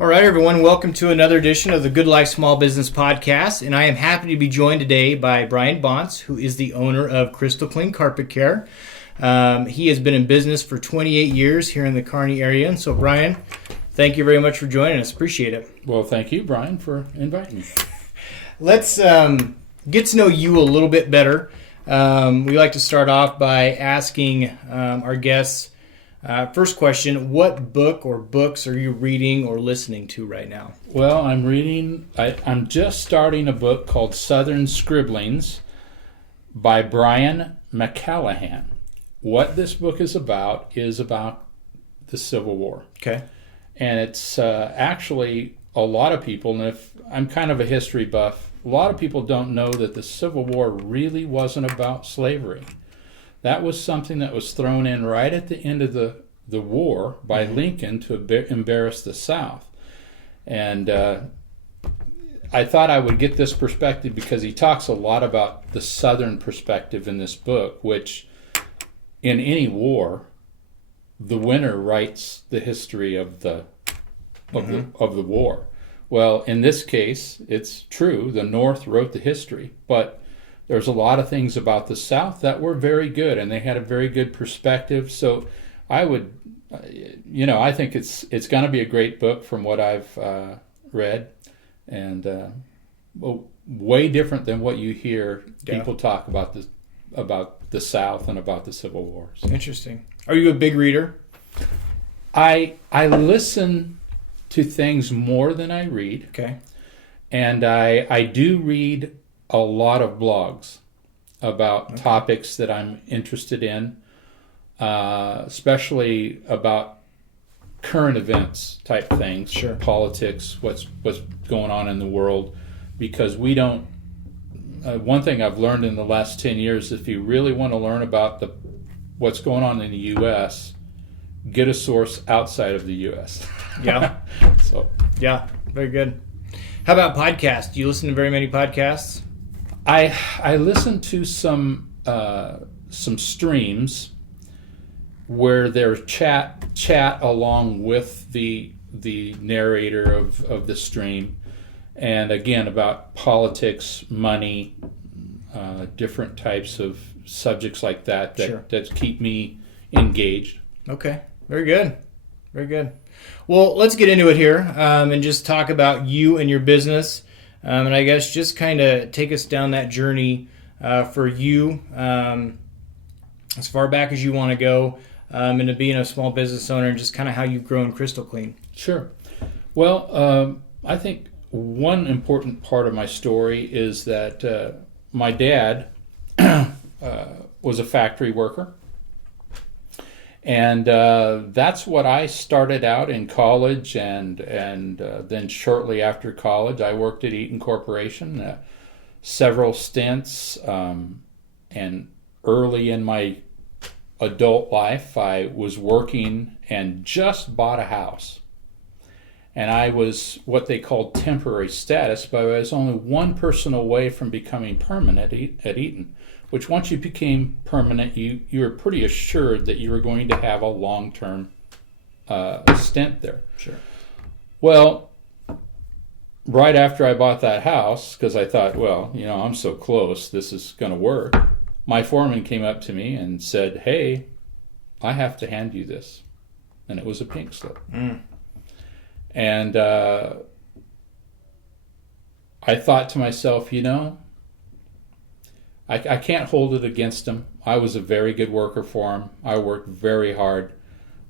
All right, everyone, welcome to another edition of the Good Life Small Business Podcast, and I am happy to be joined today by Brian Bontz, who is the owner of Crystal Clean Carpet Care. He has been in business for 28 years here in the Kearney area, and so Brian, thank you very much for joining us. Appreciate it. Well, thank you, Brian, for inviting me. Let's get to know you a little bit better. We like to start off by asking our guests, first question, what book or books are you reading or listening to right now? Well, I'm just starting a book called Southern Scribblings by Brian McCallahan. What this book is about the Civil War. Okay. And it's actually a lot of people, and if I'm kind of a history buff, a lot of people don't know that the Civil War really wasn't about slavery. That was something that was thrown in right at the end of the war by Lincoln to embarrass the South. And I thought I would get this perspective because he talks a lot about the Southern perspective in this book, which in any war, the winner writes the history of the war. Well, in this case, it's true, the North wrote the history, but there's a lot of things about the South that were very good, and they had a very good perspective. So I would, I think it's going to be a great book from what I've read, and way different than what you hear people talk about the South and about the Civil Wars. Interesting. Are you a big reader? I listen to things more than I read. Okay. And I do read a lot of blogs about topics that I'm interested in, especially about current events type things, sure. Politics, what's going on in the world, because we don't. One thing I've learned in the last 10 years, if you really want to learn about what's going on in the U.S., get a source outside of the U.S. Yeah. Yeah, very good. How about podcasts? Do you listen to very many podcasts? I listen to some streams where there's chat along with the narrator of the stream, and again about politics, money, different types of subjects like that sure. that keep me engaged. Okay, very good, very good. Well, let's get into it here and just talk about you and your business. And I guess just kind of take us down that journey for you as far back as you want to go into being a small business owner and just kind of how you've grown Crystal Clean. Sure. Well, I think one important part of my story is that my dad was a factory worker. And that's what I started out in college, and then shortly after college, I worked at Eaton Corporation, several stints, and early in my adult life, I was working and just bought a house. And I was what they called temporary status, but I was only one person away from becoming permanent at Eaton. Which once you became permanent, you were pretty assured that you were going to have a long-term stint there. Sure. Well, right after I bought that house, because I thought, well, I'm so close, this is going to work, my foreman came up to me and said, hey, I have to hand you this. And it was a pink slip. And I thought to myself, I can't hold it against him. I was a very good worker for him. I worked very hard.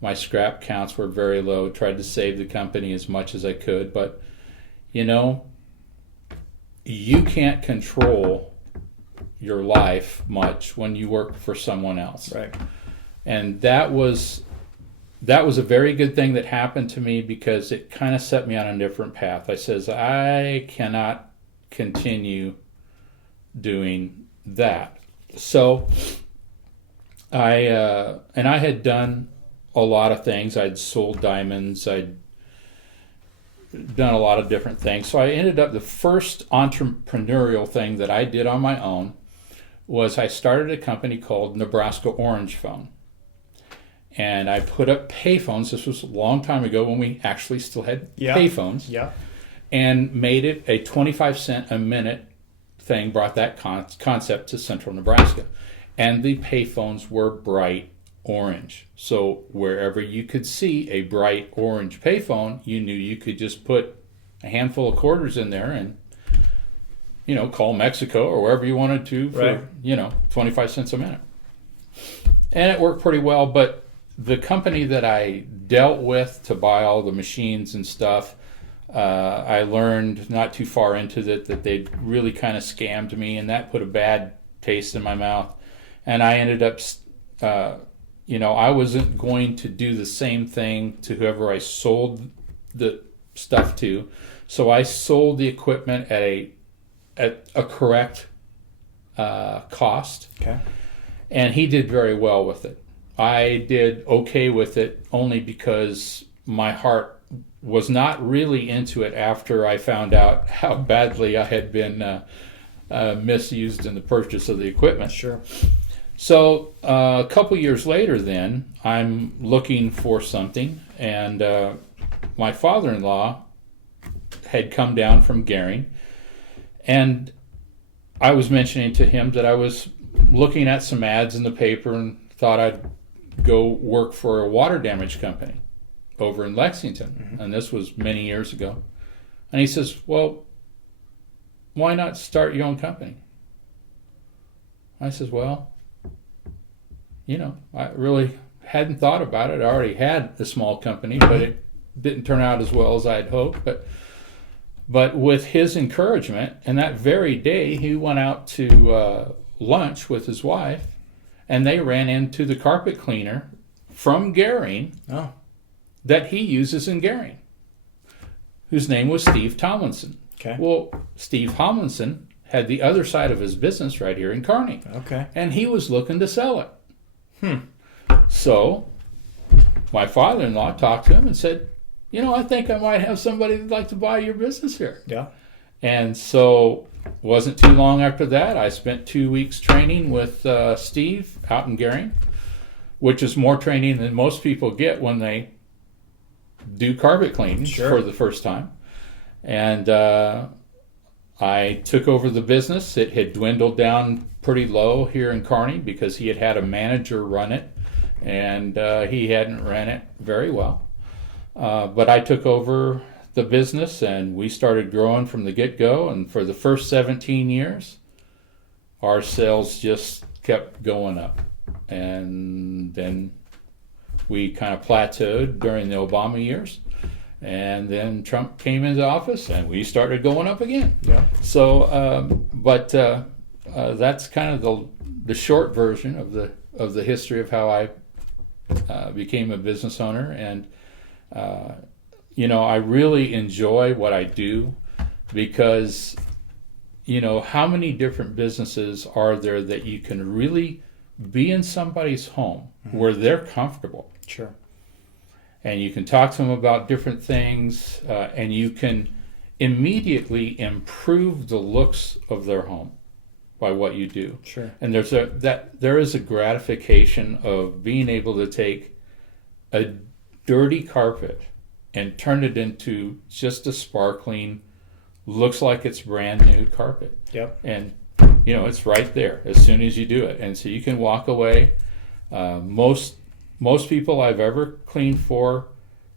My scrap counts were very low. Tried to save the company as much as I could. But, you can't control your life much when you work for someone else. Right. And that was a very good thing that happened to me because it kind of set me on a different path. I says, I cannot continue doing that. So I had done a lot of things. I'd sold diamonds. I'd done a lot of different things. So I ended up, the first entrepreneurial thing that I did on my own was I started a company called Nebraska Orange Phone. and I put up payphones. This was a long time ago when we actually still had payphones. Yeah. And made it a 25 cent a minute thing, brought that concept to central Nebraska. And the payphones were bright orange. So wherever you could see a bright orange payphone, you knew you could just put a handful of quarters in there and, call Mexico or wherever you wanted to for, 25 cents a minute. And it worked pretty well, but the company that I dealt with to buy all the machines and stuff, I learned not too far into it that they'd really kind of scammed me, and that put a bad taste in my mouth. And I ended up, I wasn't going to do the same thing to whoever I sold the stuff to. So I sold the equipment at a correct cost. Okay. And he did very well with it. I did okay with it only because my heart was not really into it after I found out how badly I had been misused in the purchase of the equipment. Sure. So a couple years later then, I'm looking for something, and my father-in-law had come down from Kearney, and I was mentioning to him that I was looking at some ads in the paper and thought I'd go work for a water damage company over in Lexington. Mm-hmm. And this was many years ago. And he says, well, why not start your own company? I says, well, I really hadn't thought about it. I already had a small company, but it didn't turn out as well as I'd hoped. But with his encouragement, and that very day he went out to lunch with his wife, and they ran into the carpet cleaner from Kearney that he uses in Kearney, whose name was Steve Tomlinson. Okay. Well, Steve Tomlinson had the other side of his business right here in Kearney. Okay. And he was looking to sell it. So my father-in-law talked to him and said, I think I might have somebody that'd like to buy your business here. Yeah. And so wasn't too long after that, I spent 2 weeks training with Steve out in Kearney, which is more training than most people get when they do carpet cleaning for the first time. And I took over the business. It had dwindled down pretty low here in Kearney because he had a manager run it, and he hadn't ran it very well. But I took over the business, and we started growing from the get-go. And for the first 17 years, our sales just kept going up. And then we kind of plateaued during the Obama years. And then Trump came into office, and we started going up again. Yeah. So, that's kind of the short version of the history of how I became a business owner. And I really enjoy what I do because, how many different businesses are there that you can really be in somebody's home where they're comfortable? Sure. And you can talk to them about different things, and you can immediately improve the looks of their home by what you do. Sure. And there is a gratification of being able to take a dirty carpet and turn it into just a sparkling, looks like it's brand new carpet. Yep. And it's right there as soon as you do it, and so you can walk away. Most people I've ever cleaned for,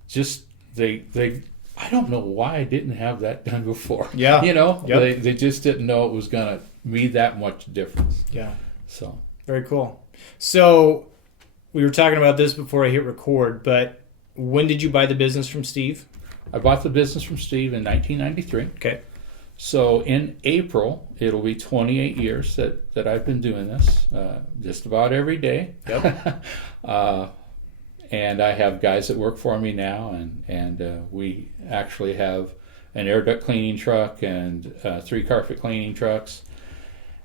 just they I don't know why I didn't have that done before. Yeah. Yep. They just didn't know it was gonna be that much difference. Yeah. So very cool. So we were talking about this before I hit record, but when did you buy the business from Steve? I bought the business from Steve in 1993. Okay. So in April, it'll be 28 years that I've been doing this, just about every day. Yep. And I have guys that work for me now, and we actually have an air duct cleaning truck and 3 carpet cleaning trucks,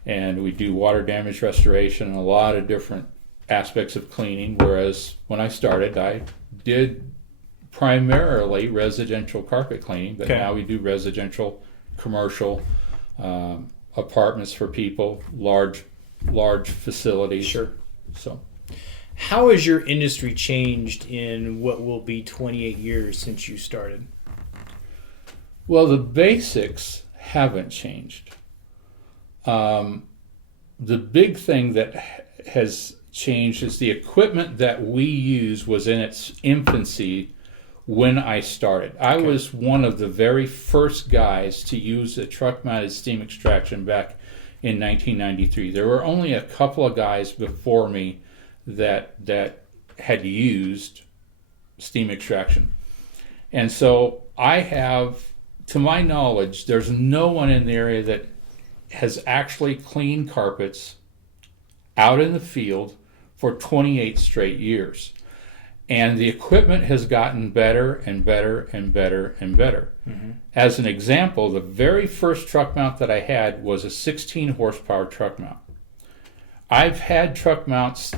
and we do water damage restoration and a lot of different aspects of cleaning, whereas when I started, I did primarily residential carpet cleaning, but now we do residential, commercial, apartments for people, large facilities. Sure. So, How has your industry changed in what will be 28 years since you started? Well, the basics haven't changed. The big thing that has changed is the equipment that we use was in its infancy when I started. I was one of the very first guys to use a truck-mounted steam extraction back in 1993. There were only a couple of guys before me that had used steam extraction. And so I have, to my knowledge, there's no one in the area that has actually cleaned carpets out in the field for 28 straight years. And the equipment has gotten better and better and better and better. Mm-hmm. As an example, the very first truck mount that I had was a 16 horsepower truck mount. I've had truck mounts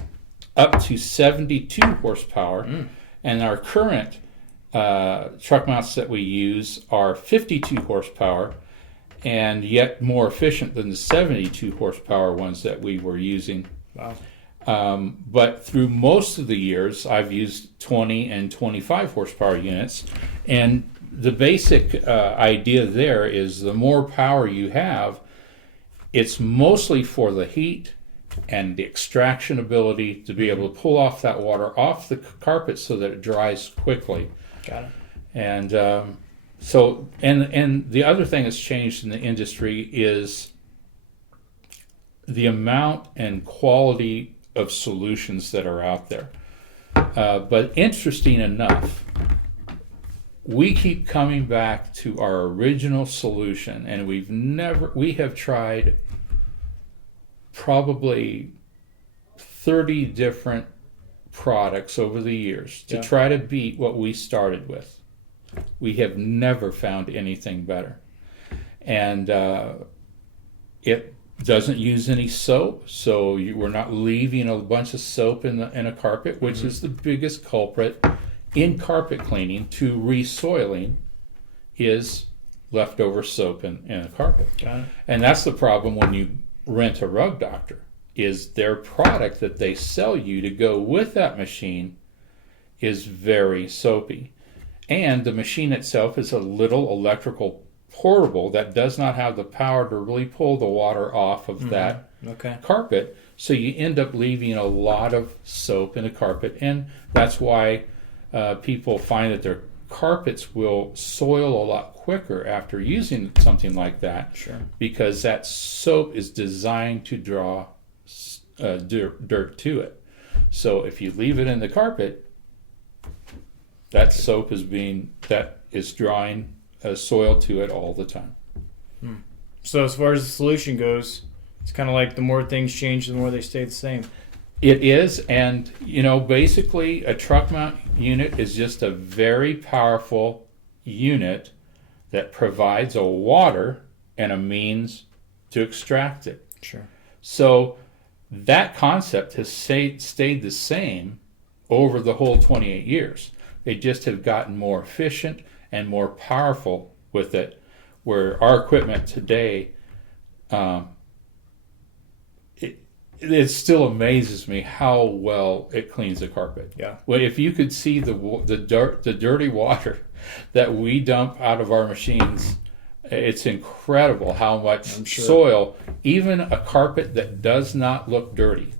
up to 72 horsepower, and our current truck mounts that we use are 52 horsepower and yet more efficient than the 72 horsepower ones that we were using. Wow. But through most of the years, I've used 20 and 25 horsepower units. And the basic idea there is the more power you have, it's mostly for the heat and the extraction ability to be able to pull off that water off the carpet so that it dries quickly. Got it. And and the other thing that's changed in the industry is the amount and quality of solutions that are out there. But interesting enough, we keep coming back to our original solution, and we have tried probably 30 different products over the years to try to beat what we started with. We have never found anything better. And it doesn't use any soap, so we're not leaving a bunch of soap in a carpet, which is the biggest culprit in carpet cleaning to resoiling, is leftover soap in a carpet. Got it. And that's the problem when you rent a rug doctor, is their product that they sell you to go with that machine is very soapy. And the machine itself is a little electrical portable that does not have the power to really pull the water off of that carpet. So you end up leaving a lot of soap in a carpet. And that's why people find that their carpets will soil a lot quicker after using something like that. Sure. Because that soap is designed to draw dirt to it. So if you leave it in the carpet, that soap is drawing soil to it all the time. So as far as the solution goes, it's kind of like the more things change, the more they stay the same. It is, and basically a truck mount unit is just a very powerful unit that provides a water and a means to extract it. Sure. So that concept has stayed the same over the whole 28 years. They just have gotten more efficient and more powerful with it, where our equipment today, it still amazes me how well it cleans the carpet. Yeah. Well, if you could see the dirty water that we dump out of our machines, it's incredible how much soil, even a carpet that does not look dirty,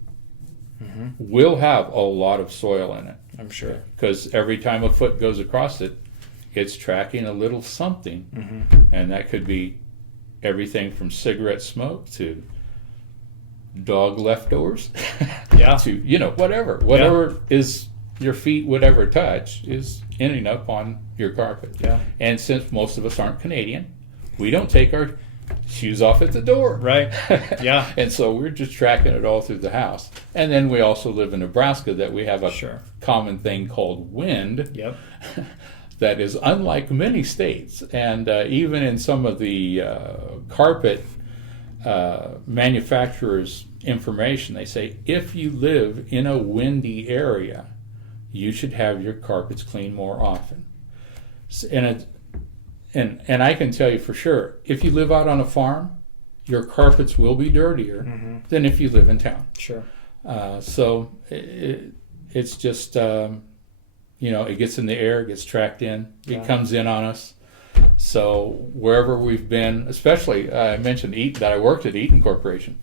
will have a lot of soil in it. I'm sure. Because every time a foot goes across it, it's tracking a little something. And that could be everything from cigarette smoke to dog leftovers to, whatever is your feet would ever touch is ending up on your carpet. Yeah. And since most of us aren't Canadian, we don't take our shoes off at the door. Right. Yeah. And so we're just tracking it all through the house. And then we also live in Nebraska, that we have a common thing called wind. Yep. That is unlike many states. And even in some of the carpet manufacturers' information, they say if you live in a windy area, you should have your carpets cleaned more often. And I can tell you for sure, if you live out on a farm, your carpets will be dirtier than if you live in town. Sure. So it's just, it gets in the air, it gets tracked in, it comes in on us. So wherever we've been, especially I mentioned that I worked at Eaton Corporation.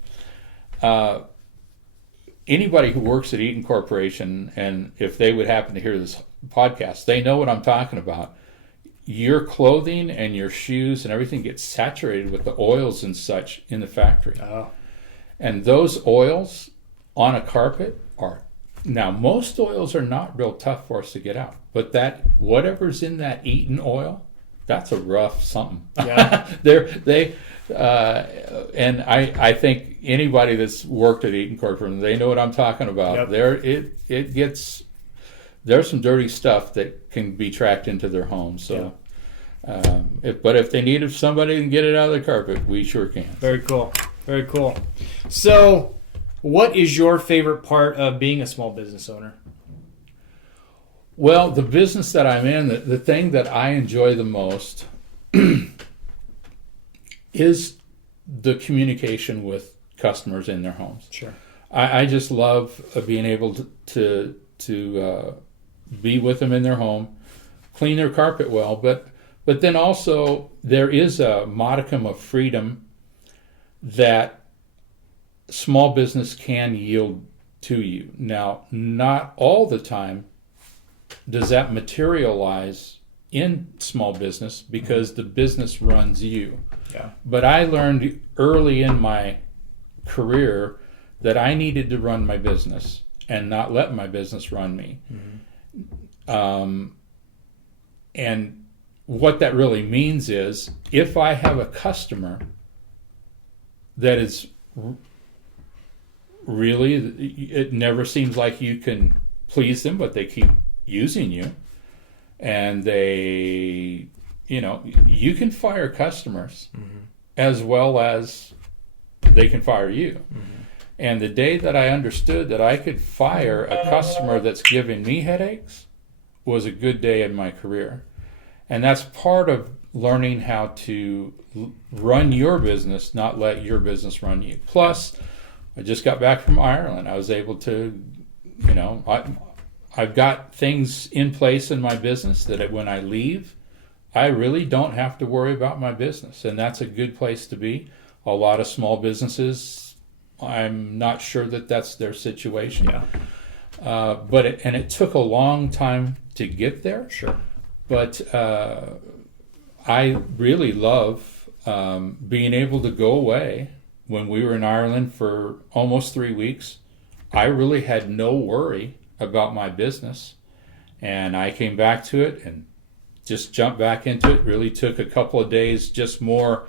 Anybody who works at Eaton Corporation, and if they would happen to hear this podcast, they know what I'm talking about. Your clothing and your shoes and everything gets saturated with the oils and such in the factory. Oh. And those oils on a carpet are, now most oils are not real tough for us to get out, but that whatever's in that Eaton oil, that's a rough something. Yeah. And I think anybody that's worked at Eaton Corporation, they know what I'm talking about. Yep. There's some dirty stuff that can be tracked into their homes. So, but if they need somebody to get it out of the carpet, we sure can. Very cool. Very cool. So, what is your favorite part of being a small business owner? Well, the business that I'm in, the thing that I enjoy the most is the communication with customers in their homes. Sure. I just love being able to be with them in their home, clean their carpet well, but then also there is a modicum of freedom that small business can yield to you. Now, not all the time does that materialize in small business because the business runs you. Yeah. But I learned early in my career that I needed to run my business and not let my business run me. Mm-hmm. And what that really means is if I have a customer that is really, it never seems like you can please them, but they keep using you, and they, you can fire customers as well as they can fire you. And the day that I understood that I could fire a customer that's giving me headaches was a good day in my career. And that's part of learning how to run your business, not let your business run you. Plus, I just got back from Ireland. I was able to, I've got things in place in my business that when I leave, I really don't have to worry about my business. And that's a good place to be. A lot of small businesses, I'm not sure that that's their situation. Yeah. But it took a long time to get there. Sure. But I really love being able to go away. When we were in Ireland for almost 3 weeks, I really had no worry about my business. And I came back to it and just jumped back into it. Really took a couple of days, just more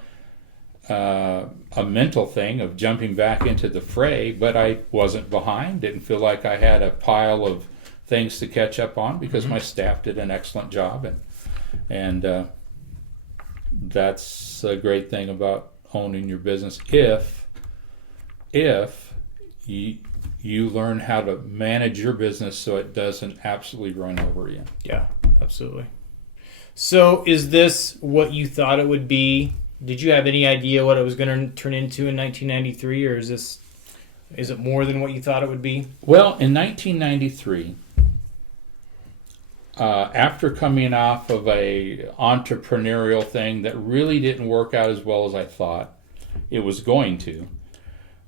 a mental thing of jumping back into the fray, but I wasn't behind. Didn't feel like I had a pile of things to catch up on because my staff did an excellent job. And that's a great thing about owning your business if you learn how to manage your business so it doesn't absolutely run over you. Yeah, absolutely. So is this what you thought it would be? Did you have any idea what it was going to turn into in 1993, or is it more than what you thought it would be? Well, in 1993, after coming off of a entrepreneurial thing that really didn't work out as well as I thought it was going to,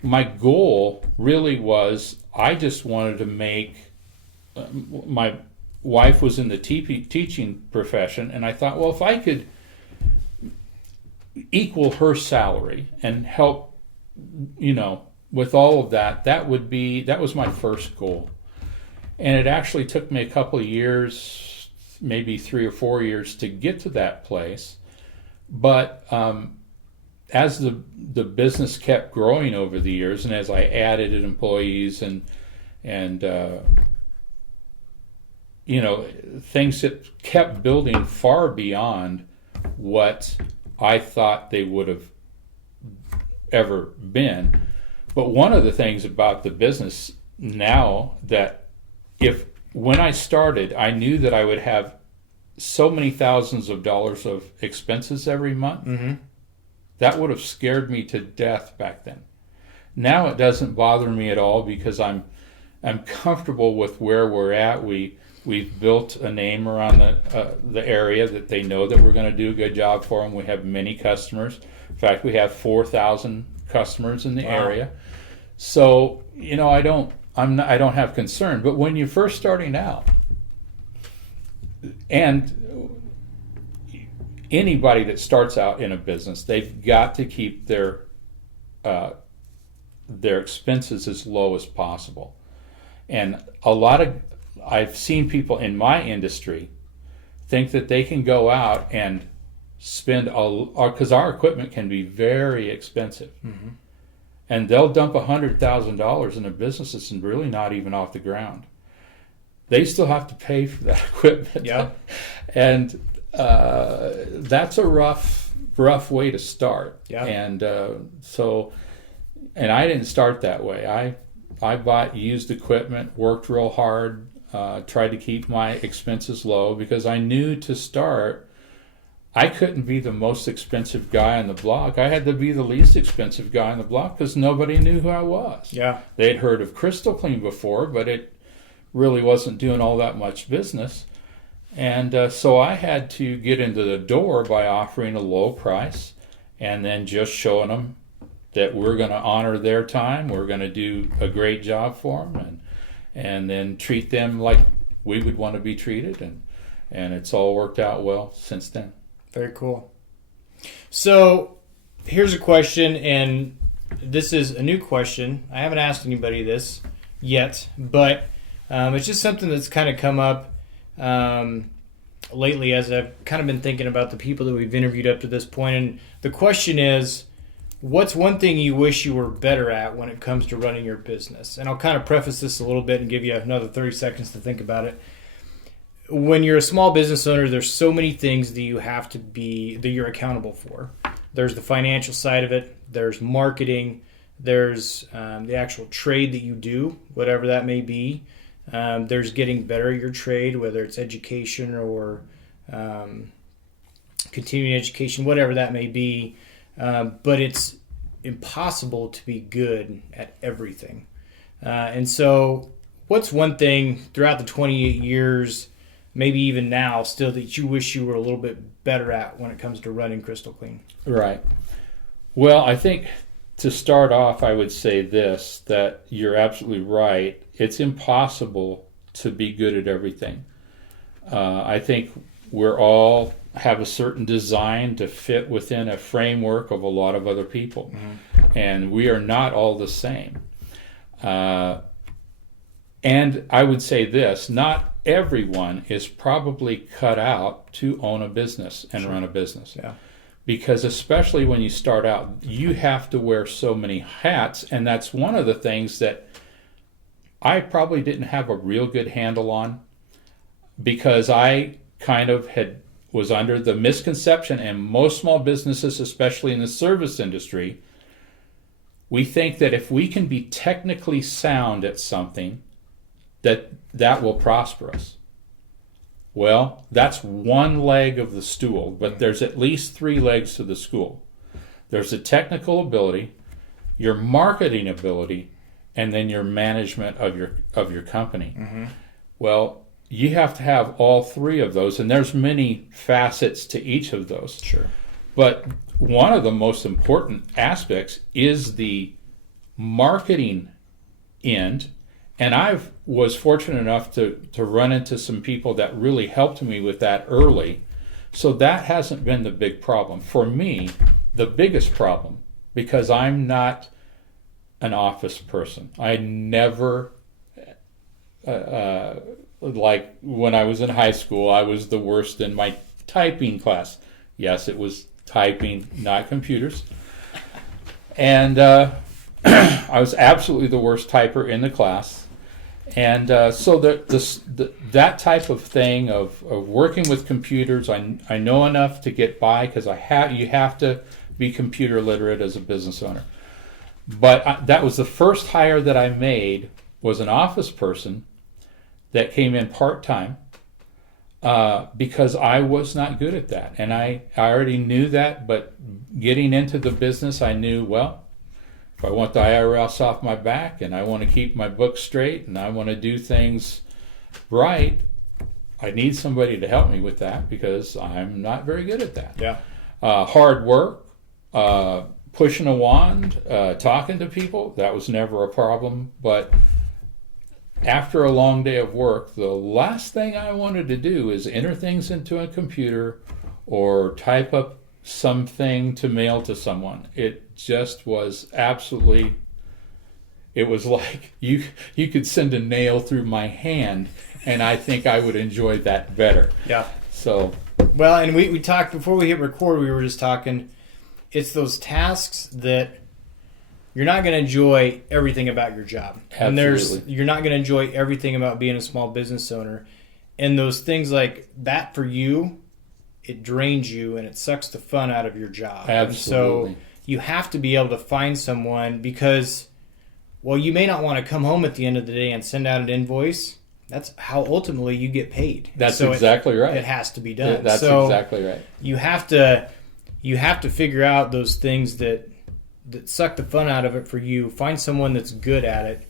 my goal really was I just wanted to make, my wife was in the teaching profession, and I thought, well, if I could equal her salary and help, with all of that, that was my first goal. And it actually took me a couple of years, maybe 3 or 4 years to get to that place. But as the business kept growing over the years, and as I added employees and things that kept building far beyond what I thought they would have ever been. But one of the things about the business now that when I started, I knew that I would have so many thousands of dollars of expenses every month. Mm-hmm. That would have scared me to death back then. Now it doesn't bother me at all because I'm I'm comfortable with where we're at. We've built a name around the area that they know that we're going to do a good job for them. We have many customers. In fact, we have 4,000 customers in the area. So, I don't have concern. But when you're first starting out, and anybody that starts out in a business, they've got to keep their expenses as low as possible. And I've seen people in my industry think that they can go out and spend because our equipment can be very expensive. Mm-hmm. And they'll dump $100,000 in a business that's really not even off the ground. They still have to pay for that equipment. Yeah. And that's a rough way to start. Yeah. And and I didn't start that way. I bought used equipment, worked real hard, tried to keep my expenses low because I knew to start I couldn't be the most expensive guy on the block. I had to be the least expensive guy on the block because nobody knew who I was. Yeah. They'd heard of Crystal Clean before, but it really wasn't doing all that much business. And so I had to get into the door by offering a low price and then just showing them that we're going to honor their time, we're going to do a great job for them, and then treat them like we would want to be treated. And it's all worked out well since then. Very cool. So here's a question, and this is a new question. I haven't asked anybody this yet, but it's just something that's kind of come up lately as I've kind of been thinking about the people that we've interviewed up to this point. And the question is, what's one thing you wish you were better at when it comes to running your business? And I'll kind of preface this a little bit and give you another 30 seconds to think about it. When you're a small business owner, there's so many things that you're accountable for. There's the financial side of it. There's marketing. There's the actual trade that you do, whatever that may be. There's getting better at your trade, whether it's education or continuing education, whatever that may be. But it's impossible to be good at everything. And so what's one thing throughout the 28 years, maybe even now still, that you wish you were a little bit better at when it comes to running Crystal Clean? Right. Well, I think to start off, I would say this, that you're absolutely right. It's impossible to be good at everything. I think we're all have a certain design to fit within a framework of a lot of other people. Mm-hmm. And we are not all the same. And I would say this, not everyone is probably cut out to own a business and run a business. Yeah. Because especially when you start out, you have to wear so many hats, and that's one of the things that I probably didn't have a real good handle on, because I kind of was under the misconception, and most small businesses, especially in the service industry, we think that if we can be technically sound at something, that will prosper us. Well, that's one leg of the stool, but there's at least 3 legs to the stool. There's the technical ability, your marketing ability, and then your management of your company. Mm-hmm. Well, you have to have all 3 of those, and there's many facets to each of those. Sure. But one of the most important aspects is the marketing end. And I was fortunate enough to run into some people that really helped me with that early. So that hasn't been the big problem. For me, the biggest problem, because I'm not an office person. I never, like when I was in high school, I was the worst in my typing class. Yes, it was typing, not computers. And I was absolutely the worst typer in the class. And so that type of thing of working with computers, I know enough to get by, because you have to be computer literate as a business owner. But that was the first hire that I made, was an office person that came in part-time, because I was not good at that. And I already knew that, but getting into the business, I knew, well, if I want the IRS off my back and I want to keep my books straight and I want to do things right, I need somebody to help me with that because I'm not very good at that. Yeah. Hard work, pushing a wand, talking to people, that was never a problem. But after a long day of work, the last thing I wanted to do is enter things into a computer or type up something to mail to someone. It just was absolutely, it was like you could send a nail through my hand, and I think I would enjoy that better. Yeah. So, well, and we talked before we hit record, we were just talking, it's those tasks that you're not going to enjoy everything about your job. Absolutely. And you're not going to enjoy everything about being a small business owner. And those things like that for you, it drains you and it sucks the fun out of your job. Absolutely. And so you have to be able to find someone because, well, you may not want to come home at the end of the day and send out an invoice. That's how ultimately you get paid. That's so exactly right. It has to be done. That's exactly right. You have to figure out those things that suck the fun out of it for you. Find someone that's good at it,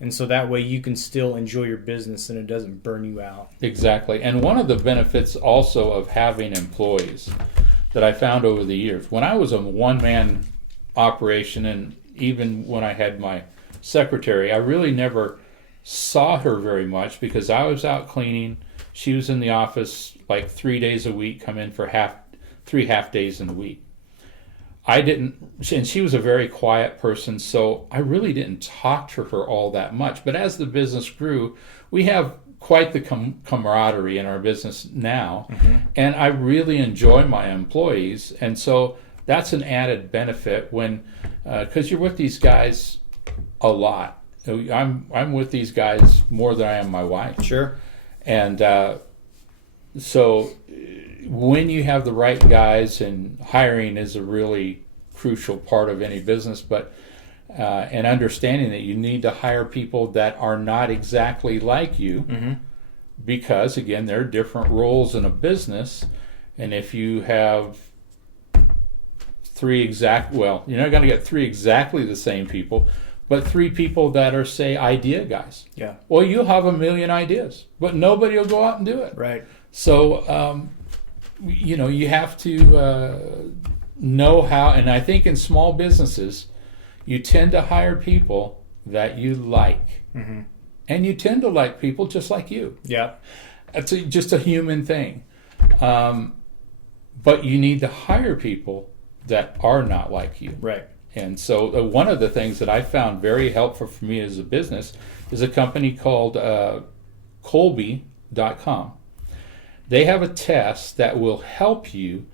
and so that way you can still enjoy your business and it doesn't burn you out. Exactly. And one of the benefits also of having employees that I found over the years, when I was a one-man operation and even when I had my secretary, I really never saw her very much because I was out cleaning. She was in the office like 3 days a week, come in for 3 half days in the week. And she was a very quiet person, so I really didn't talk to her all that much. But as the business grew, we have quite the camaraderie in our business now, and I really enjoy my employees, and so that's an added benefit when, because you're with these guys a lot. I'm with these guys more than I am my wife. Sure. And so when you have the right guys, and hiring is a really crucial part of any business, but and understanding that you need to hire people that are not exactly like you, because again, there are different roles in a business, and if you have you're not going to get 3 exactly the same people, but 3 people that are, say, idea guys. Yeah. Well, you'll have a million ideas, but nobody will go out and do it. Right. So, you have to know how, and I think in small businesses, you tend to hire people that you like. And you tend to like people just like you. Yeah. It's just a human thing. But you need to hire people that are not like you. Right. And so one of the things that I found very helpful for me as a business is a company called Colby.com. They have a test that will help you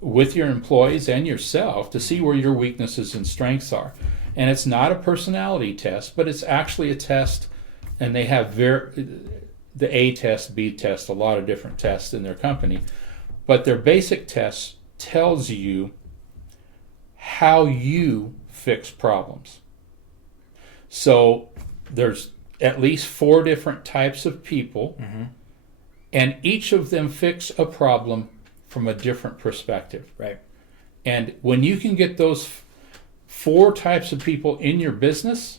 with your employees and yourself to see where your weaknesses and strengths are. And it's not a personality test, but it's actually a test, and they have the A test, B test, a lot of different tests in their company. But their basic test tells you how you fix problems. So there's at least 4 different types of people, and each of them fix a problem from a different perspective. Right. And when you can get those 4 types of people in your business,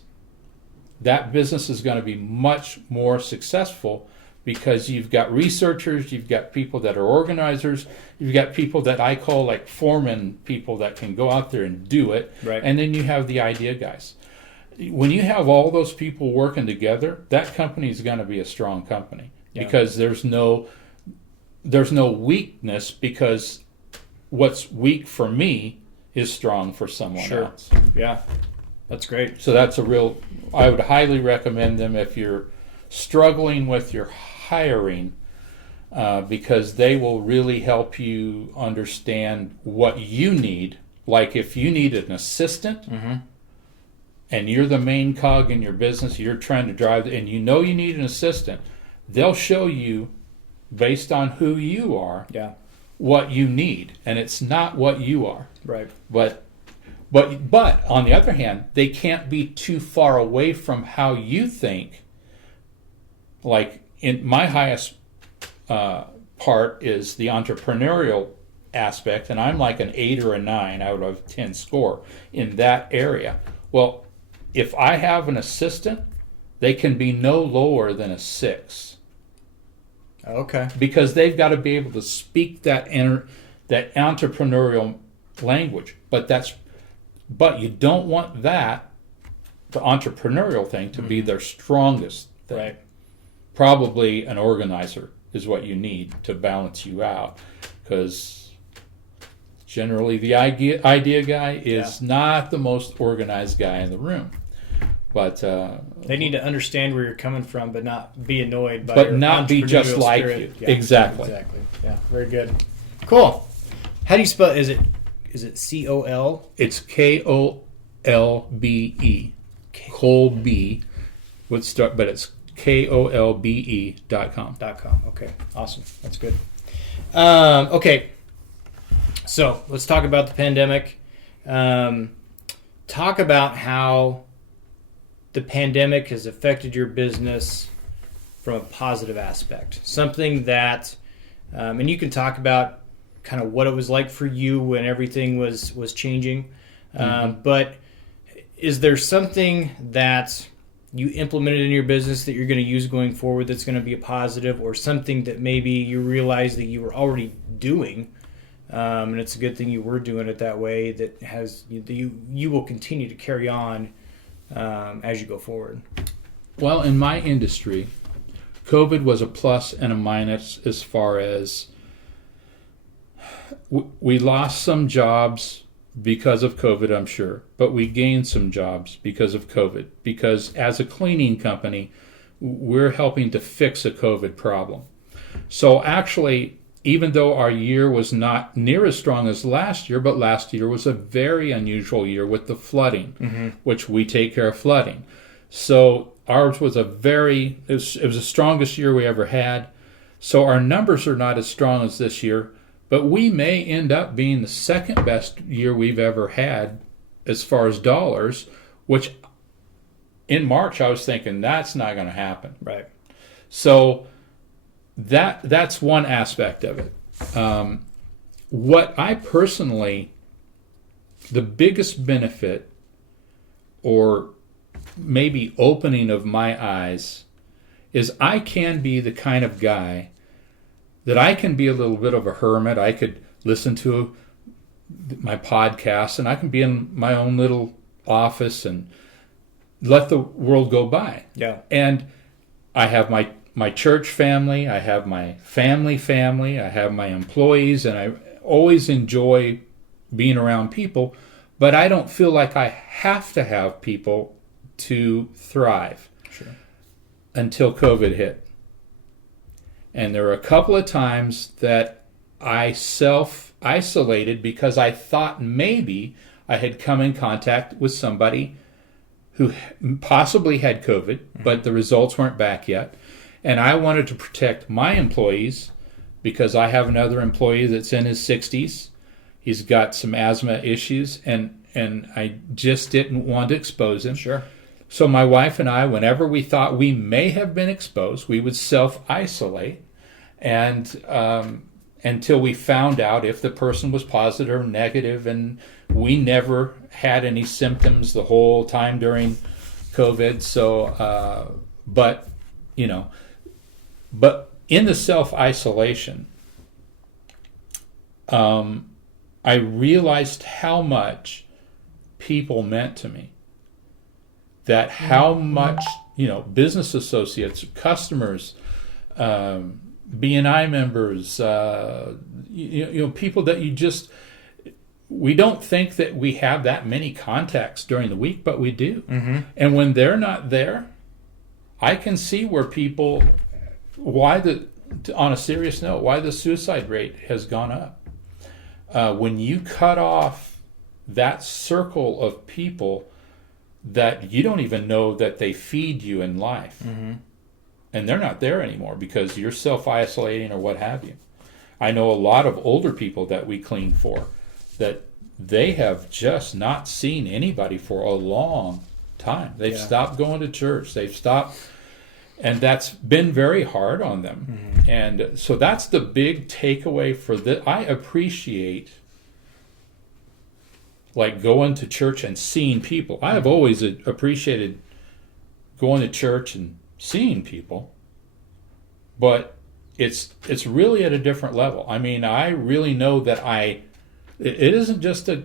that business is going to be much more successful because you've got researchers, you've got people that are organizers, you've got people that I call like foreman people that can go out there and do it, Right. and then you have the idea guys. When you have all those people working together, that company is going to be a strong company because there's no weakness, because what's weak for me is strong for someone else. Yeah. That's great. So that's I would highly recommend them if you're struggling with your hiring, because they will really help you understand what you need. Like if you need an assistant and you're the main cog in your business, you're trying to drive, and you know you need an assistant, they'll show you based on who you are what you need, and it's not what you are. Right. But on the other hand, they can't be too far away from how you think. Like in my highest part is the entrepreneurial aspect, and I'm like an 8 or a 9 out of 10 score in that area. Well, if I have an assistant, they can be no lower than a 6. Okay. Because they've got to be able to speak that entrepreneurial language. But you don't want the entrepreneurial thing to be their strongest thing. Right. Probably an organizer is what you need to balance you out, because generally the idea guy is not the most organized guy in the room. But they need to understand where you're coming from, but not be annoyed by but your not be just entrepreneurial like spirit. you. Yeah, Exactly. Exactly. Yeah. Very good. Cool. How do you spell? Is it COL? It's KOLBE. Colby would start, but it's KOLBE.com. .com. Okay. Awesome. That's good. Okay. So let's talk about the pandemic. Talk about how the pandemic has affected your business from a positive aspect. Something that, and you can talk about kind of what it was like for you when everything was changing. But is there something that you implemented in your business that you're going to use going forward that's going to be a positive, or something that maybe you realize that you were already doing, and it's a good thing you were doing it that way, that has you will continue to carry on as you go forward? Well, in my industry, COVID was a plus and a minus as far as we lost some jobs because of COVID, I'm sure, but we gained some jobs because of COVID, because as a cleaning company, we're helping to fix a COVID problem. So actually, even though our year was not near as strong as last year, but last year was a very unusual year with the flooding, which we take care of flooding. So ours was it was the strongest year we ever had. So our numbers are not as strong as this year, but we may end up being the second best year we've ever had as far as dollars, which in March I was thinking that's not going to happen. Right. So that's one aspect of it. What I personally, the biggest benefit or maybe opening of my eyes is I can be the kind of guy that I can be a little bit of a hermit. I could listen to my podcast and I can be in my own little office and let the world go by. Yeah. And I have my church family, I have my family, I have my employees, and I always enjoy being around people, but I don't feel like I have to have people to thrive. Sure. Until COVID hit. And there were a couple of times that I self-isolated because I thought maybe I had come in contact with somebody who possibly had COVID, but the results weren't back yet. And I wanted to protect my employees because I have another employee that's in his 60s. He's got some asthma issues, and I just didn't want to expose him. Sure. So my wife and I, whenever we thought we may have been exposed, we would self-isolate, and until we found out if the person was positive or negative, and we never had any symptoms the whole time during COVID. So, but in the self-isolation, I realized how much people meant to me. That how much, business associates, customers, BNI members, people that we don't think that we have that many contacts during the week, but we do. Mm-hmm. And when they're not there, I can see where people, on a serious note, why the suicide rate has gone up. When you cut off that circle of people that you don't even know that they feed you in life, and they're not there anymore because you're self-isolating or what have you. I know a lot of older people that we clean for that they have just not seen anybody for a long time. They've stopped going to church. They've stopped, and that's been very hard on them. And so that's the big takeaway for this. I appreciate like going to church and seeing people. I have always appreciated going to church and seeing people, but it's really at a different level. I mean, I really know that it isn't just a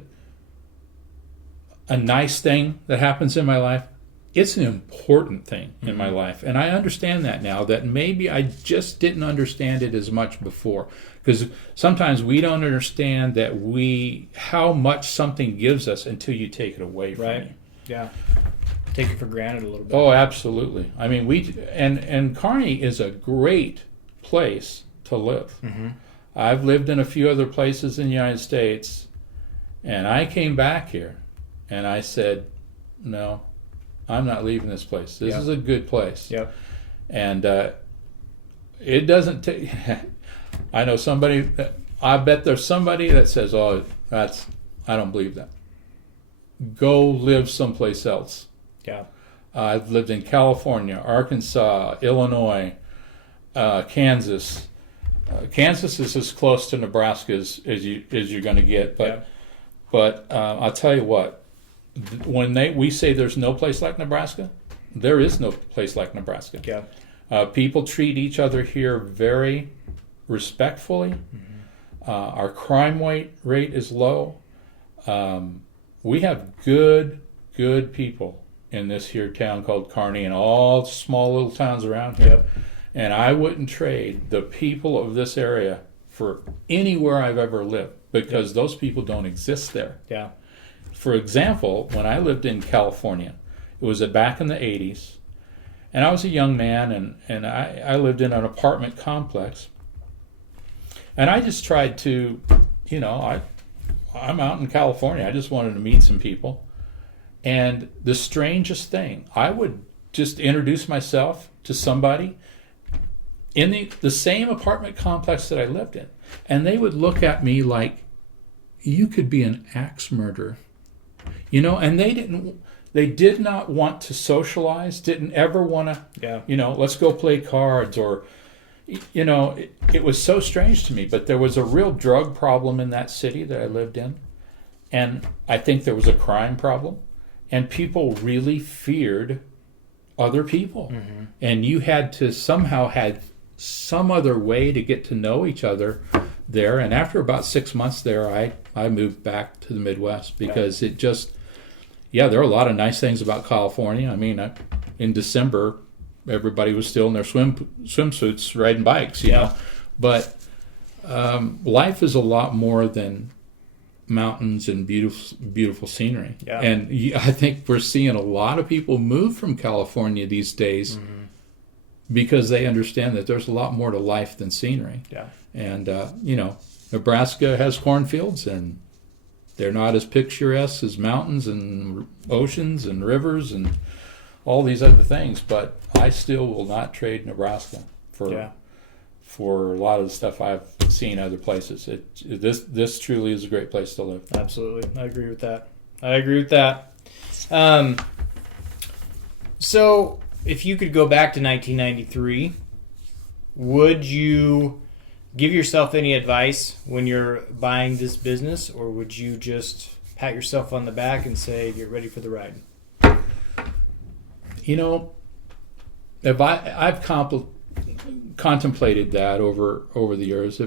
nice thing that happens in my life. It's an important thing in my life. And I understand that now, that maybe I just didn't understand it as much before. Because sometimes we don't understand that how much something gives us until you take it away from you. Yeah. Take it for granted a little bit. Oh, absolutely. I mean, and Kearney is a great place to live. Mm-hmm. I've lived in a few other places in the United States, and I came back here, and I said, no, I'm not leaving this place. This is a good place. Yep. And it doesn't take... I know somebody... I bet there's somebody that says, oh, I don't believe that. Go live someplace else. Yeah. I've lived in California, Arkansas, Illinois, Kansas. Kansas is as close to Nebraska as you're going to get. But I'll tell you what, when we say there's no place like Nebraska, there is no place like Nebraska. Yeah. People treat each other here very respectfully. Mm-hmm. Our crime rate is low. We have good people in this here town called Kearney and all small little towns around here. Yep. And I wouldn't trade the people of this area for anywhere I've ever lived, because those people don't exist there. Yeah. For example, when I lived in California, it was back in the 80s, and I was a young man, and I lived in an apartment complex. And I just tried to, I'm out in California. I just wanted to meet some people. And the strangest thing, I would just introduce myself to somebody in the same apartment complex that I lived in. And they would look at me like, you could be an axe murderer. And they did not want to socialize, didn't ever want to, let's go play cards or, it was so strange to me. But there was a real drug problem in that city that I lived in. And I think there was a crime problem. And people really feared other people. Mm-hmm. And you had to somehow had some other way to get to know each other there. And after about 6 months there, I moved back to the Midwest because it just, there are a lot of nice things about California. I mean, in December, everybody was still in their swimsuits riding bikes, you know. But life is a lot more than mountains and beautiful scenery. Yeah. And I think we're seeing a lot of people move from California these days because they understand that there's a lot more to life than scenery. Yeah. And, Nebraska has cornfields, and they're not as picturesque as mountains and oceans and rivers and all these other things, but I still will not trade Nebraska for a lot of the stuff I've seen other places. This truly is a great place to live. Absolutely. I agree with that. So if you could go back to 1993, would you give yourself any advice when you're buying this business, or would you just pat yourself on the back and say, get ready for the ride? If I've contemplated that over the years,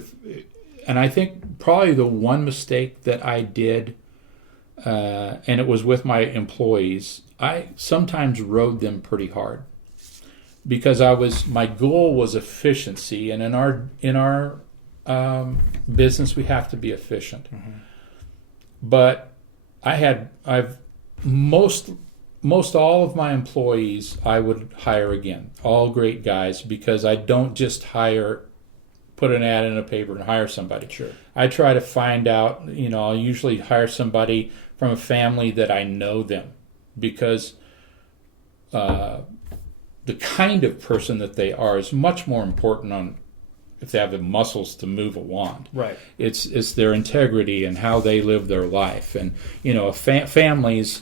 and I think probably the one mistake that I did, and it was with my employees, I sometimes rode them pretty hard because my goal was efficiency, and in our business we have to be efficient. Mm-hmm. But I've most all of my employees I would hire again, all great guys, because I don't just put an ad in a paper and hire somebody. Sure. I try to find out, I'll usually hire somebody from a family that I know them, because the kind of person that they are is much more important on if they have the muscles to move a wand. Right. It's their integrity and how they live their life. And, families,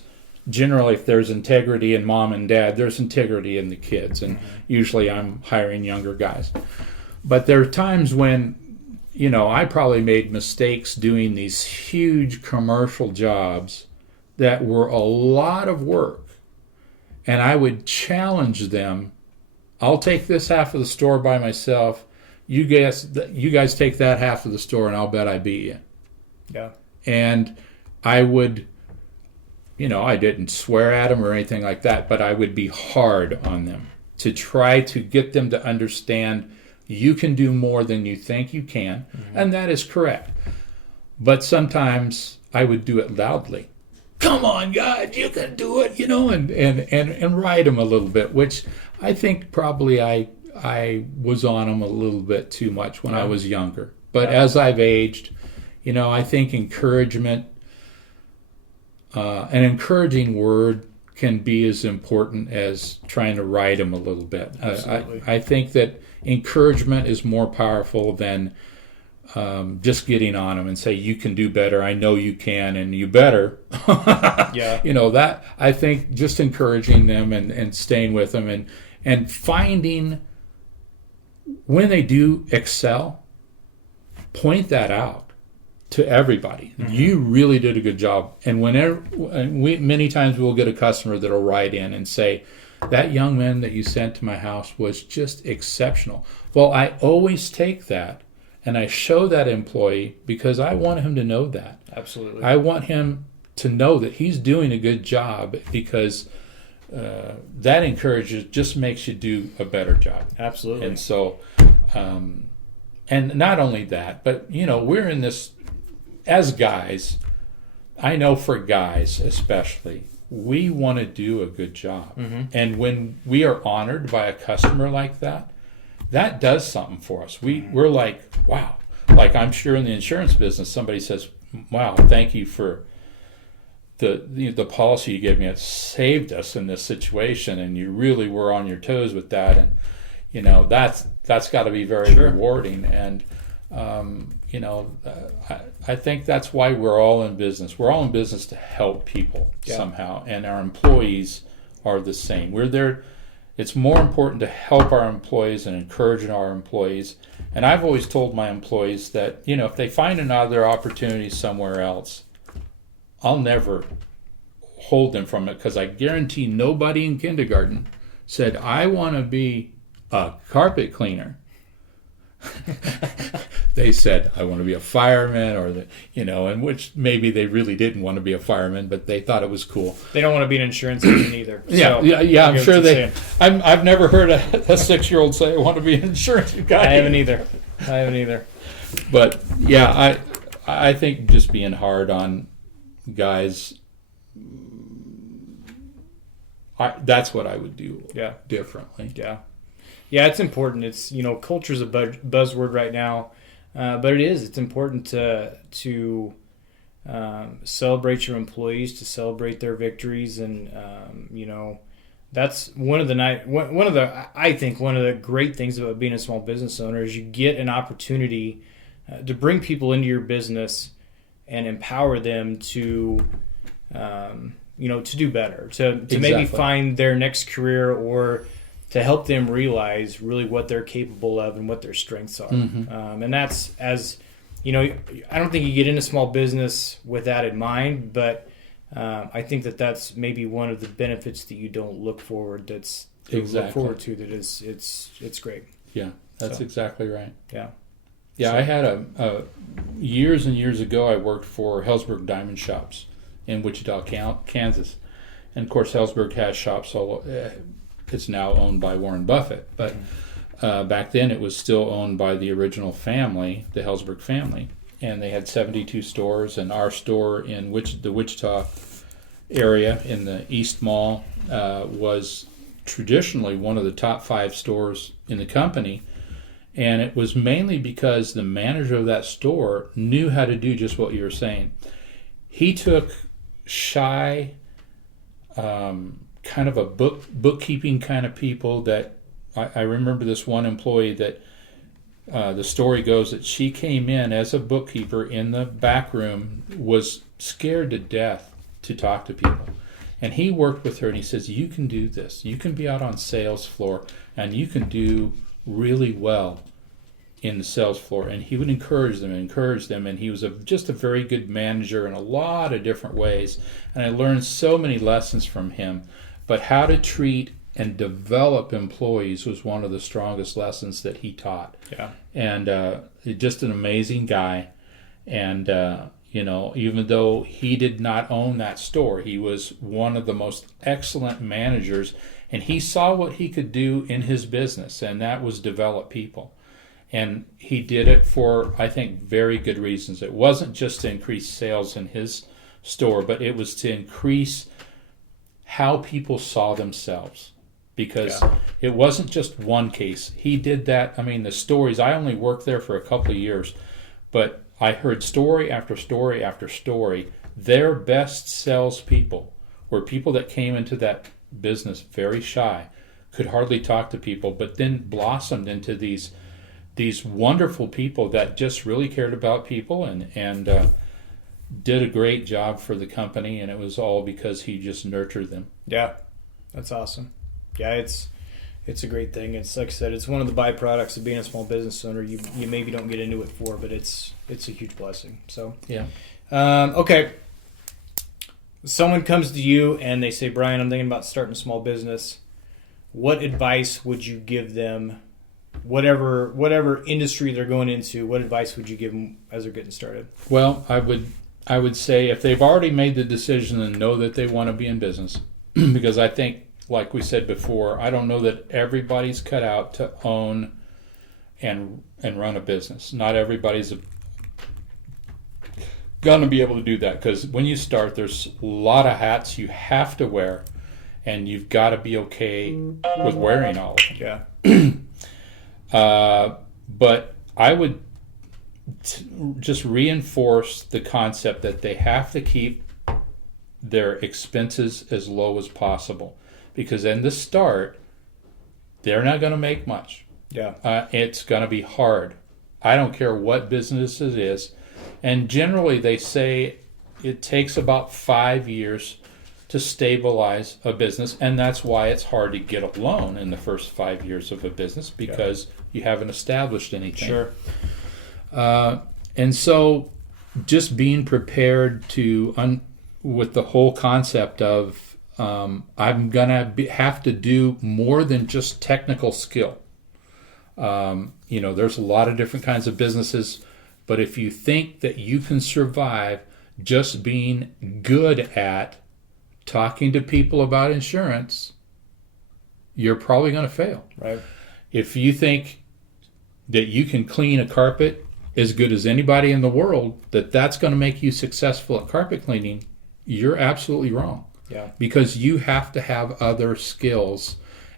generally, if there's integrity in mom and dad, there's integrity in the kids. And usually I'm hiring younger guys. But there are times when, I probably made mistakes doing these huge commercial jobs that were a lot of work. And I would challenge them. I'll take this half of the store by myself. You guys take that half of the store, and I'll bet I beat you. Yeah. And I would, I didn't swear at them or anything like that, but I would be hard on them to try to get them to understand you can do more than you think you can, and that is correct. But sometimes I would do it loudly. Come on, guys, you can do it, and ride them a little bit, which I think probably I was on them a little bit too much when I was younger. But as I've aged, I think encouragement, an encouraging word can be as important as trying to ride them a little bit. I think that encouragement is more powerful than just getting on them and say, you can do better, I know you can, and you better. Yeah. That I think just encouraging them and staying with them and finding when they do excel, point that out to everybody. You really did a good job. And many times we'll get a customer that'll write in and say, that young man that you sent to my house was just exceptional. Well, I always take that and I show that employee because I want him to know that. Absolutely. I want him to know that he's doing a good job because that just makes you do a better job. Absolutely. And so, and not only that, but we're in this as guys. I know for guys especially, we want to do a good job. And when we are honored by a customer like that, that does something for us. We're like, wow. Like I'm sure in the insurance business, somebody says, wow, thank you for the policy you gave me. It saved us in this situation, and you really were on your toes with that. And that's got to be very rewarding. And I think that's why we're all in business. We're all in business to help people somehow, and our employees are the same. We're there. It's more important to help our employees and encourage our employees. And I've always told my employees that, if they find another opportunity somewhere else, I'll never hold them from it, because I guarantee nobody in kindergarten said, I want to be a carpet cleaner. They said, I want to be a fireman, and which maybe they really didn't want to be a fireman, but they thought it was cool. They don't want to be an insurance agent either. Yeah, I'm sure they. I've never heard a 6-year-old say, I want to be an insurance guy. I haven't either. But yeah, I think just being hard on guys, that's what I would do differently. Yeah, it's important. It's culture's a buzzword right now, but it's important to celebrate your employees, to celebrate their victories, and that's one of the great things about being a small business owner is you get an opportunity to bring people into your business and empower them to do better, to maybe find their next career, or to help them realize really what they're capable of and what their strengths are. And that's, as I don't think you get into small business with that in mind, but I think that's maybe one of the benefits that you don't look forward to. That is, it's great. Yeah, that's exactly right. Yeah. Yeah, so I had years and years ago, I worked for Helzberg Diamond Shops in Wichita, Kansas. And of course, Helzberg has shops it's now owned by Warren Buffett. But back then, it was still owned by the original family, the Helzberg family. And they had 72 stores. And our store in the Wichita area in the East Mall was traditionally one of the top 5 stores in the company. And it was mainly because the manager of that store knew how to do just what you were saying. He took shy, kind of a bookkeeping kind of people that I remember this one employee that the story goes that she came in as a bookkeeper in the back room, was scared to death to talk to people. And he worked with her and he says, you can do this. You can be out on sales floor and you can do really well in the sales floor, and he would encourage them, and he was just a very good manager in a lot of different ways, and I learned so many lessons from him. But how to treat and develop employees was one of the strongest lessons that he taught. Yeah. And just an amazing guy. And even though he did not own that store, he was one of the most excellent managers, and he saw what he could do in his business, and that was develop people. And he did it for, I think, very good reasons. It wasn't just to increase sales in his store, but it was to increase how people saw themselves. Because it wasn't just one case. He did that. I mean, the stories, I only worked there for a couple of years, but I heard story after story after story. Their best salespeople were people that came into that business very shy, could hardly talk to people, but then blossomed into these wonderful people that just really cared about people and did a great job for the company, and it was all because he just nurtured them. Yeah, that's awesome. Yeah, it's a great thing. It's like I said, it's one of the byproducts of being a small business owner. You maybe don't get into it for, but it's a huge blessing. So yeah. Okay. Someone comes to you and they say, Brian, I'm thinking about starting a small business. What advice would you give them? Whatever industry they're going into, what advice would you give them as they're getting started? Well, I would say if they've already made the decision and know that they want to be in business, because I think, like we said before, I don't know that everybody's cut out to own and run a business. Not everybody's going to be able to do that, because when you start, there's a lot of hats you have to wear, and you've got to be okay with wearing all of them. Yeah. But I would just reinforce the concept that they have to keep their expenses as low as possible. Because in the start, they're not going to make much. Yeah. It's going to be hard. I don't care what business it is. And generally, they say it takes about 5 years to stabilize a business. And that's why it's hard to get a loan in the first 5 years of a business, because you haven't established anything. Sure. And so just being prepared with the whole concept of I'm going to have to do more than just technical skill. There's a lot of different kinds of businesses, but if you think that you can survive just being good at talking to people about insurance, you're probably going to fail. Right. If you think that you can clean a carpet as good as anybody in the world, that's going to make you successful at carpet cleaning, you're absolutely wrong. Yeah. Because you have to have other skills,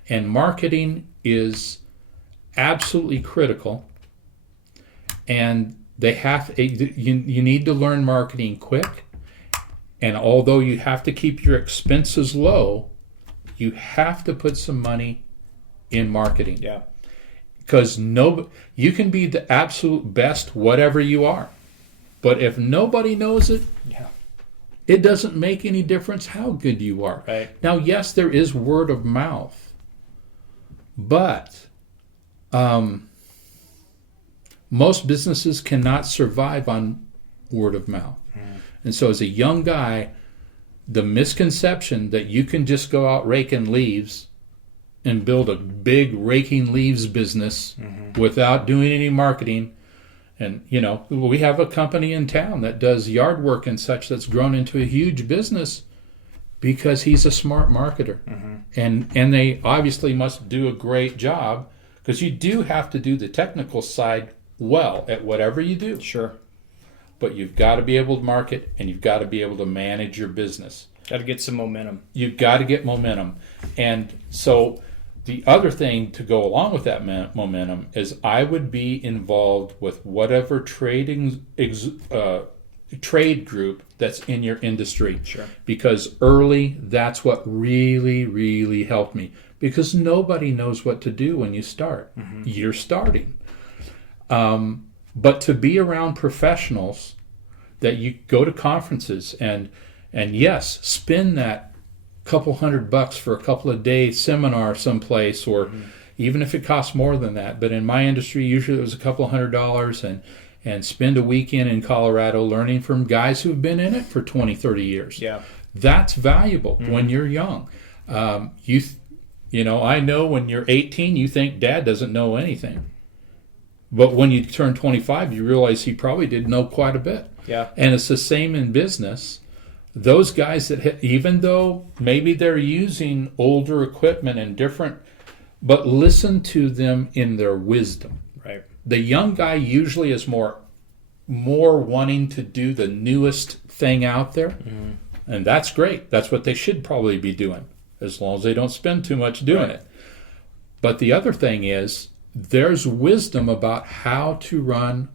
and marketing is absolutely critical. And you need to learn marketing quick. And although you have to keep your expenses low, you have to put some money in marketing. Yeah. Because you can be the absolute best whatever you are, but if nobody knows it, it doesn't make any difference how good you are. Right. Now, yes, there is word of mouth, but most businesses cannot survive on word of mouth. And so as a young guy, the misconception that you can just go out raking leaves and build a big raking leaves business without doing any marketing. And, we have a company in town that does yard work and such that's grown into a huge business because he's a smart marketer. And they obviously must do a great job, because you do have to do the technical side well at whatever you do. Sure. But you've got to be able to market, and you've got to be able to manage your business. Got to get some momentum. You've got to get momentum. And so the other thing to go along with that momentum is I would be involved with whatever trade group that's in your industry. Sure. Because early, that's what really, really helped me. Because nobody knows what to do when you start. You're starting. But to be around professionals, that you go to conferences and yes, spend that couple $100 for a couple of days seminar someplace, or even if it costs more than that. But in my industry, usually it was a couple $100, and spend a weekend in Colorado learning from guys who've been in it for 20, 30 years. Yeah. That's valuable when you're young. You know, I know when you're 18, you think Dad doesn't know anything. But when you turn 25, you realize he probably did know quite a bit. Yeah. And it's the same in business. Those guys that, even though maybe they're using older equipment and different, but listen to them in their wisdom. Right. The young guy usually is more wanting to do the newest thing out there. Mm-hmm. And that's great. That's what they should probably be doing, as long as they don't spend too much doing it. But the other thing is, there's wisdom about how to run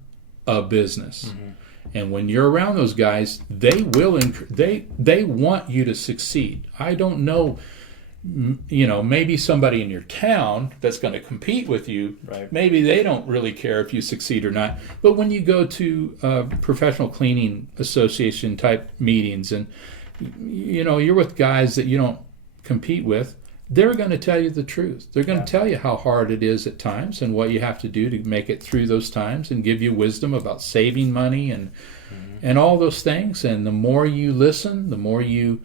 a business. Mm-hmm. And when you're around those guys, they will they want you to succeed. I don't know, you know, maybe somebody in your town that's going to compete with you, maybe they don't really care if you succeed or not. But when you go to professional cleaning association type meetings, and you know, you're with guys that you don't compete with, they're going to tell you the truth. They're going to tell you how hard it is at times and what you have to do to make it through those times, and give you wisdom about saving money and all those things. And the more you listen, the more you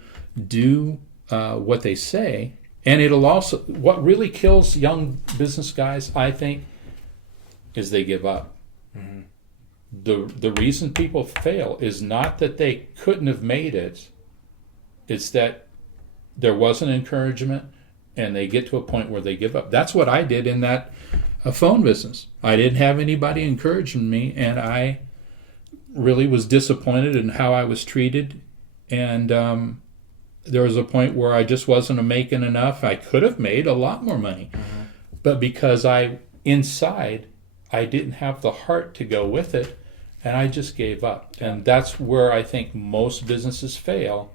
do what they say. And it'll also, what really kills young business guys, I think, is they give up. Mm-hmm. The reason people fail is not that they couldn't have made it. It's that there wasn't encouragement, and they get to a point where they give up. That's what I did in that phone business. I didn't have anybody encouraging me, and I really was disappointed in how I was treated. And there was a point where I just wasn't making enough. I could have made a lot more money. Mm-hmm. But because inside, I didn't have the heart to go with it, and I just gave up. And that's where I think most businesses fail,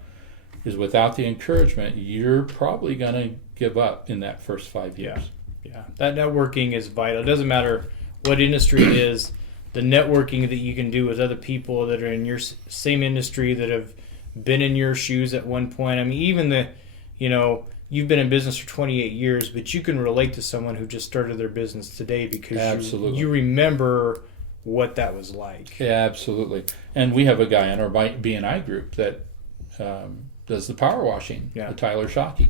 is without the encouragement, you're probably going to give up in that first 5 years. Yeah. That networking is vital. It doesn't matter what industry it is. The networking that you can do with other people that are in your same industry, that have been in your shoes at one point. I mean, even you've been in business for 28 years, but you can relate to someone who just started their business today because you remember what that was like. Yeah, absolutely. And we have a guy in our B&I group that does the power washing, Tyler Shockey.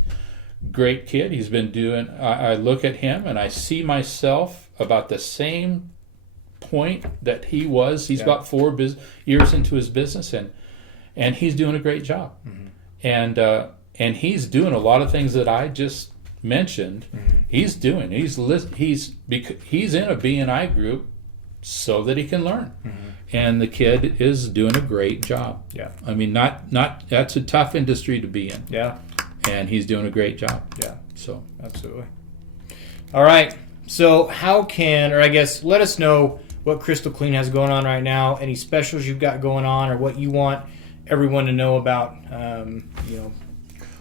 Great kid. He's been doing, I look at him and I see myself about the same point that he was. He's about 4 years into his business, and he's doing a great job. Mm-hmm. And he's doing a lot of things that I just mentioned. Mm-hmm. He's doing. He's in a B&I group so that he can learn. Mm-hmm. And the kid is doing a great job. Yeah. I mean, not that's a tough industry to be in. Yeah. And he's doing a great job. Yeah. So absolutely. All right. So let us know what Crystal Clean has going on right now, any specials you've got going on, or what you want everyone to know about.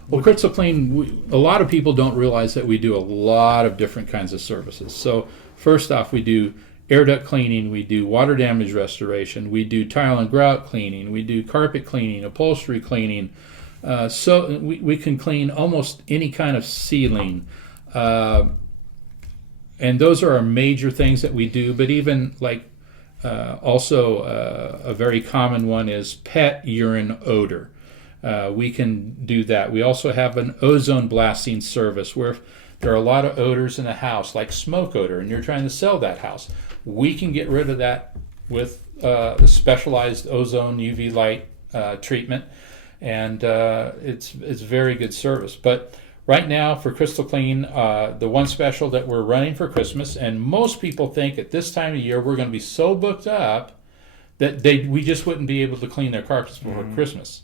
Well, Crystal Clean, a lot of people don't realize that we do a lot of different kinds of services. So first off, we do air duct cleaning, we do water damage restoration, we do tile and grout cleaning, we do carpet cleaning, upholstery cleaning. So we can clean almost any kind of ceiling. And those are our major things that we do. But even also a very common one is pet urine odor. We can do that. We also have an ozone blasting service where if there are a lot of odors in the house, like smoke odor, and you're trying to sell that house, we can get rid of that with the specialized ozone UV light treatment. And it's very good service. But right now for Crystal Clean, the one special that we're running for Christmas, and most people think at this time of year we're going to be so booked up that we just wouldn't be able to clean their carpets before Christmas.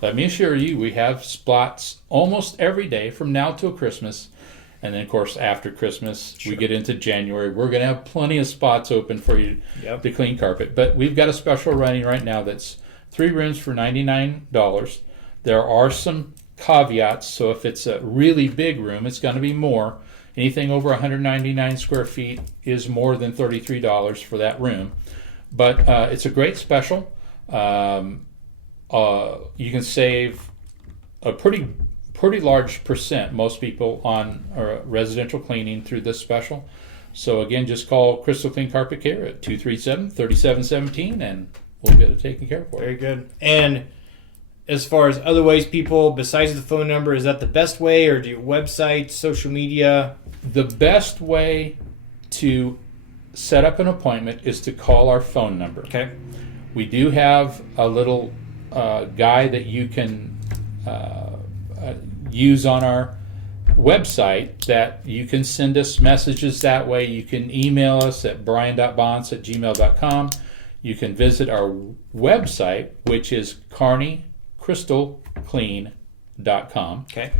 Let me assure you, we have spots almost every day from now till Christmas. And then, of course, after Christmas, we get into January. We're going to have plenty of spots open for you to clean carpet. But we've got a special running right now that's 3 rooms for $99. There are some caveats. So if it's a really big room, it's going to be more. Anything over 199 square feet is more than $33 for that room. But it's a great special. You can save a pretty pretty large percent, most people on residential cleaning through this special. So again, just call Crystal Clean Carpet Care at 237-3717 and we'll get it taken care of for you. Very good. And as far as other ways, people, besides the phone number, is that the best way, or do you website, social media? The best way to set up an appointment is to call our phone number. Okay. We do have a little guide that you can use on our website that you can send us messages that way. You can email us at brian.bontz@gmail.com. You can visit our website, which is kearneycrystalclean.com. Okay.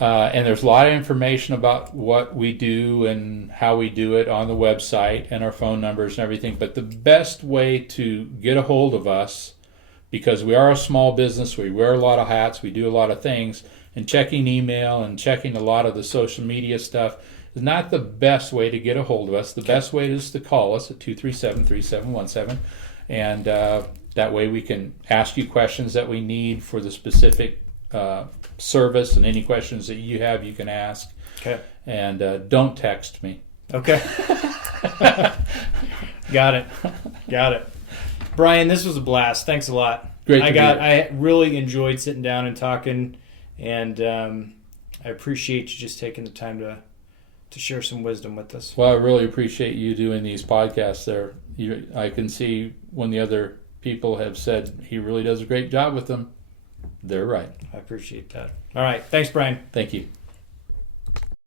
And there's a lot of information about what we do and how we do it on the website and our phone numbers and everything. But the best way to get a hold of us, because we are a small business, we wear a lot of hats, we do a lot of things, and checking email and checking a lot of the social media stuff is not the best way to get a hold of us. The best way is to call us at 237-3717, and that way we can ask you questions that we need for the specific service, and any questions that you have, you can ask. Okay. And don't text me. Okay. Got it. Brian, this was a blast. Thanks a lot. Great. I really enjoyed sitting down and talking, and I appreciate you just taking the time to share some wisdom with us. Well, I really appreciate you doing these podcasts. I can see when the other people have said he really does a great job with them. They're right. I appreciate that. All right. Thanks, Brian. Thank you.